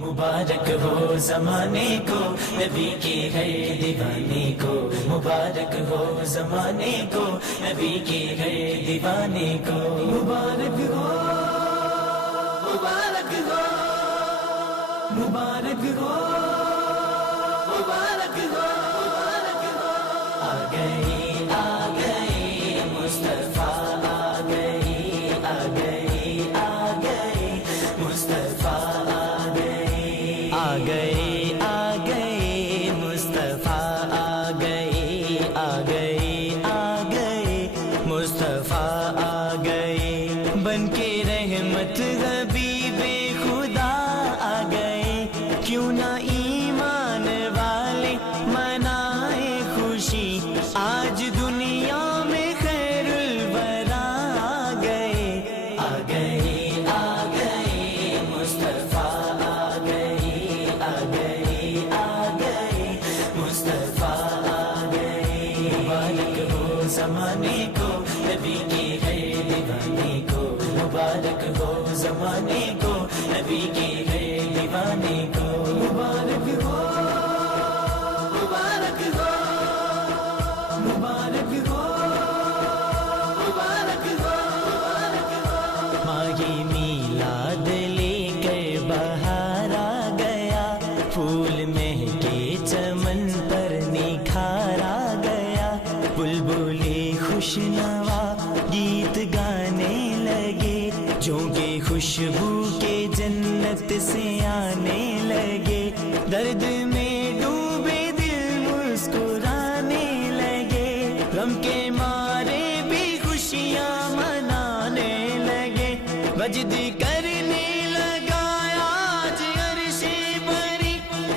مبارک ہو زمانے کو نبی کے غیر دیوانے کو، مبارک ہو زمانے کو نبی کے غیر دیوانے کو، مبارک ہو مبارک ہو مبارک ہو مبارک ہو مبارک ہو۔ آ گئے مصطفیٰ، آ گئے مصطفیٰ، آ گئے مصطفیٰ، آ گئے مصطفیٰ، آ گئے بن کے رحمت حبیب خدا، آ گئے کیوں نہ ایمان والے منائے خوشی، آج دنیا میں خیر الورا آ گئے، آ گئے مصطفیٰ، آ گئے مصطفیٰ، آ گئے مبارک ہو زمانے کو نبی کے غیر دیوانے کو، مبارک ہو زمانے کو نبی کے غیر دیوانے کو، مبارک ہو مبارک ہو مبارک ہو مبارک ہو مبارک ہو۔ ماہی میلاد لے کر بہار آ گیا، پھول مہکے چمن پر نکھار آ گیا، بلبلے خوش نوا گیت گانے لگے، جھونکے خوشبو کے جنت سے آنے لگے، درد میں ڈوبے دل مسکرانے لگے، غم کے مارے بھی خوشیاں منانے لگے، وجد کرنے لگا آج عرش بری،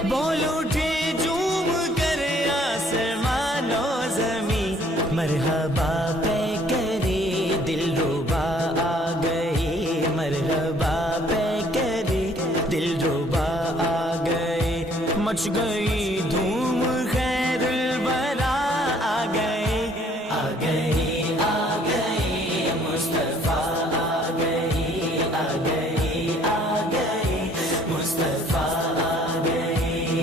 بول اٹھے جھوم کر آسمان و زمین، مرحبا پہ کرے دل ربا آ گئے، مرحبا پہ کرے دل ربا آ گئے، مچ گئی دھوم خیر الورا آ گئے، آ گئے مصطفیٰ، آ گئے مصطفیٰ، آ گئے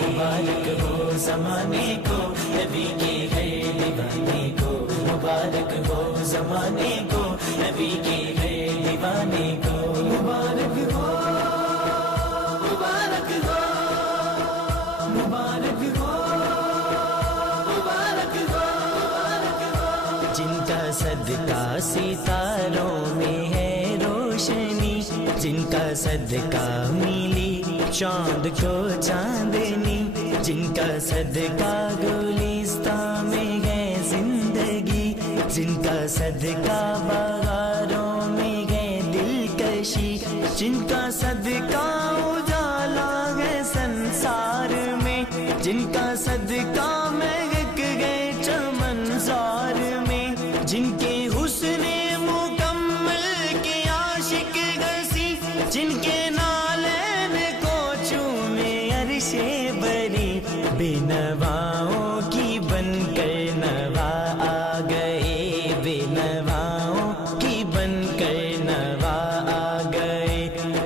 مبارک ہو زمانے کو نبی کے غیر دیوانے کو، مبارک ہو زمانے کو نبی کے غیر دیوانے کو، مبارک ہو مبارک ہو مبارک ہو مبارک ہو مبارک ہو۔ جن کا صدقہ ستاروں میں ہے روشنی، جن کا صدقہ ملی چاند کو چاندنی، جن کا صدقہ گلستان میں ہے زندگی، جن کا صدقہ بہاروں میں ہے دلکشی، جن کا صدقہ اجالا ہے سنسار میں، جن کا صدقہ مہک گئے چمنزار میں، جن کے حسن مکمل کے عاشق گسی، جن کے نالین کو چومے عرش بری، بے نواؤں کی بن کر نوا آ گئے، بے نواؤں کی بن کر نوا آ گئے،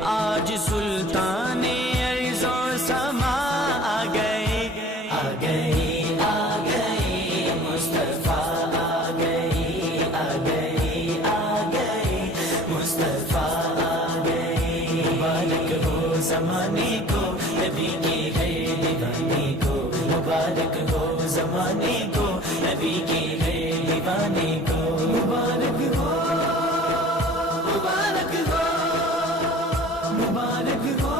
آج سلطان ارض و سما آ گئے، آ گئے مصطفیٰ، آ گئے مصطفیٰ، آ گئے مبارک ہو زمانے کو نبی کے غیر دیوانے کو، مبارک ہو زمانے کو نبی کے غیر دیوانے کو، مبارک ہو مبارک ہو مبارک ہو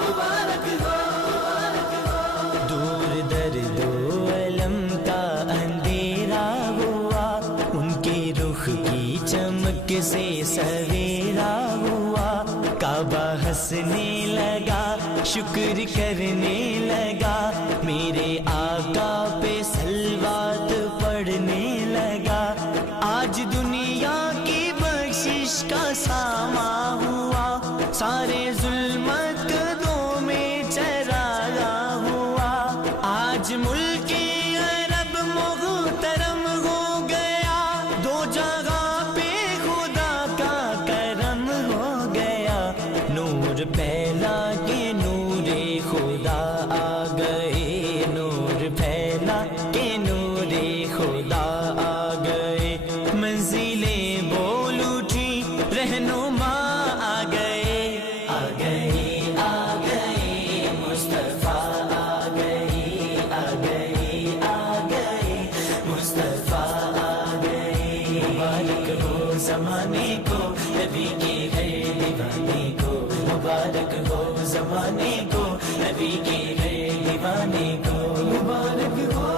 مبارک ہو مبارک ہو۔ دور درد و علم کا اندھیرا ہوا، ان کے رخ کی چمک سے سویرا ہوا، کعبہ ہنسنے لگا شکر کرنے لگا، میرے آقا پہ صلوات پڑھنے لگا، آج دنیا کی بخشش کا ساما ہوا، سارے ظلمت قدوں میں چراغا ہوا، آج ملک عرب محترم ہو گیا، دو جگہ پہ خدا کا کرم ہو گیا، نور پھیلا کے زمانے کو نبی کے ہر دیوانے کو مبارک ہو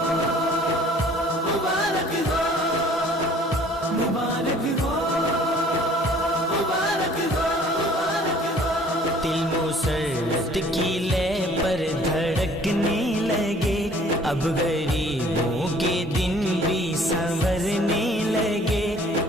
مبارک ہو مبارک ہو مبارک ہو دل مسرت کی لے پر دھڑکنے لگے اب غریبوں کے دن بھی سنورنے لگے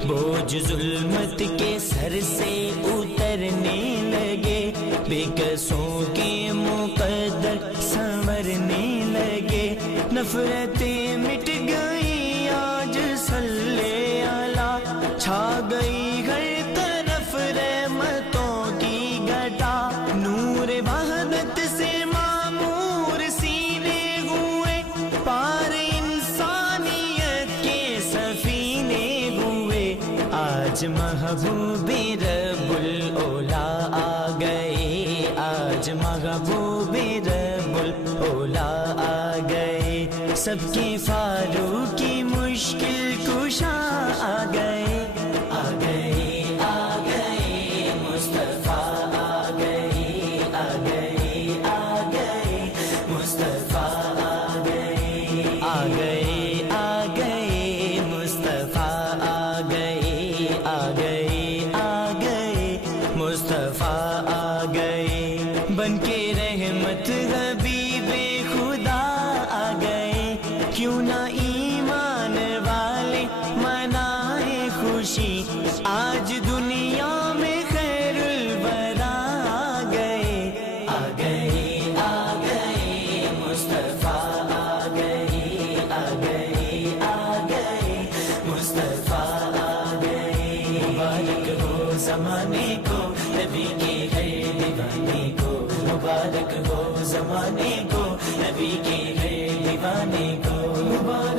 بوجھ ظلمت کے سر سے اترنے لگے بے کسوں کے مقدر سنورنے لگے نفرتیں مٹ گئی آج صلی اللہ چھا گئی ہر طرف رحمتوں کی گھٹا نور وحدت سے معمور سینے ہوئے پار انسانیت کے سفینے ہوئے آج محبوب رب الاولا آ گئے آج محبوب رب الاولا آ گئے سب کے فاروق کی مشکل کشا آ گئے آ گئے آ گئے مصطفیٰ آ گئے آ گئے آ گئے مصطفیٰ آ گئے آ گئے آ گئے مصطفیٰ آ گئے آ گئے آ گئے مصطفیٰ آ گئے بن کے رحمت حبیب خدا آ گئے کیوں نہ ایمان والے منائے خوشی آج دنیا میں خیر الورا آ گئے آ گئے آ گئے مصطفیٰ آ گئے آ گئے آ گئے مصطفیٰ آ گئے مبارک ہو زمانے کو نبی کے ہر دیوانے کو مبارک ہو زمانے کو نبی کے ہر دیوانے کو مبارک